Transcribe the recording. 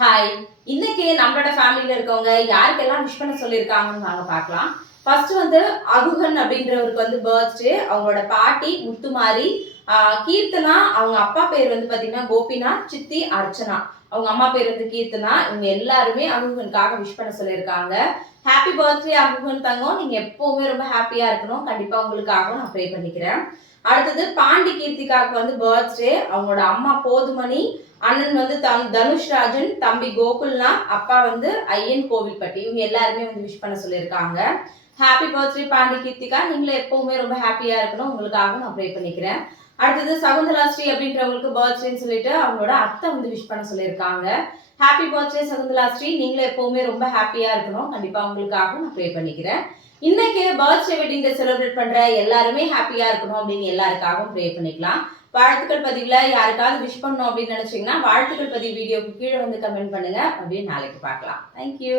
Hi. இன்னைக்கு நம்மளோட ஃபேமிலில இருக்கவங்க யாருக்கெல்லாம் விஷ் பண்ண சொல்லியிருக்காங்கன்னு நாங்க பார்க்கலாம். ஃபர்ஸ்ட் வந்து அகுகன் அப்படின்றவருக்கு வந்து பர்த்டே. அவங்களோட பாட்டி முத்துமாரி, கீர்த்தனா, அவங்க அப்பா பேர் வந்து பார்த்தீங்கன்னா கோபிநாத், சித்தி அர்ச்சனா. அவங்க அம்மா பேர் வந்து கீர்த்தனா. இவங்க எல்லாருமே அகுகனுக்காக விஷ் பண்ண சொல்லியிருக்காங்க. ஹாப்பி பர்த்டே அகுகன் தங்கம். நீங்க எப்பவுமே ரொம்ப ஹாப்பியா இருக்கணும். கண்டிப்பா உங்களுக்காகவும் நான் ப்ரே பண்ணிக்கிறேன். அடுத்தது பாண்டி கீர்த்திகாவுக்கு வந்து பர்த்டே. அவங்களோட அம்மா போதுமணி, அண்ணன் வந்து தனுஷ் ராஜன், தம்பி கோகுல்நாத், அப்பா வந்து ஐயன் கோவில்பட்டி. இவங்க எல்லாருமே வந்து விஷ் பண்ண சொல்லியிருக்காங்க. Happy birthday Pandi Keerthika. நீங்களும் எப்பவுமே ரொம்ப ஹாப்பியா இருக்கணும். உங்களுக்காக நான் ப்ரே பண்ணிக்கிறேன். அடுத்தது சகுந்தலா ஸ்ரீ அப்படின்றவங்களுக்கு பர்த்டேன்னு சொல்லிட்டு அவங்களோட அத்தை வந்து விஷ் பண்ண சொல்லியிருக்காங்க. Happy birthday Shakuntala Sri. நீங்களும் எப்பவுமே ரொம்ப ஹாப்பியா இருக்கணும். கண்டிப்பா உங்களுக்காக நான் ப்ரே பண்ணிக்கிறேன். இன்னைக்கு பர்த்டே வெட்டிங் டே செலிப்ரேட் பண்ற எல்லாருமே ஹாப்பியா இருக்கணும் அப்படின்னு எல்லாருக்காகவும் ப்ரே பண்ணிக்கலாம். வாழ்த்துக்கள் பதிவுல யாருக்காவது விஷ் பண்ணணும் அப்படின்னு நினைச்சீங்கன்னா வாழ்த்துக்கள் பதிவு வீடியோக்கு கீழே வந்து கமெண்ட் பண்ணுங்க. அப்படியே நாளைக்கு பார்க்கலாம். தேங்க்யூ.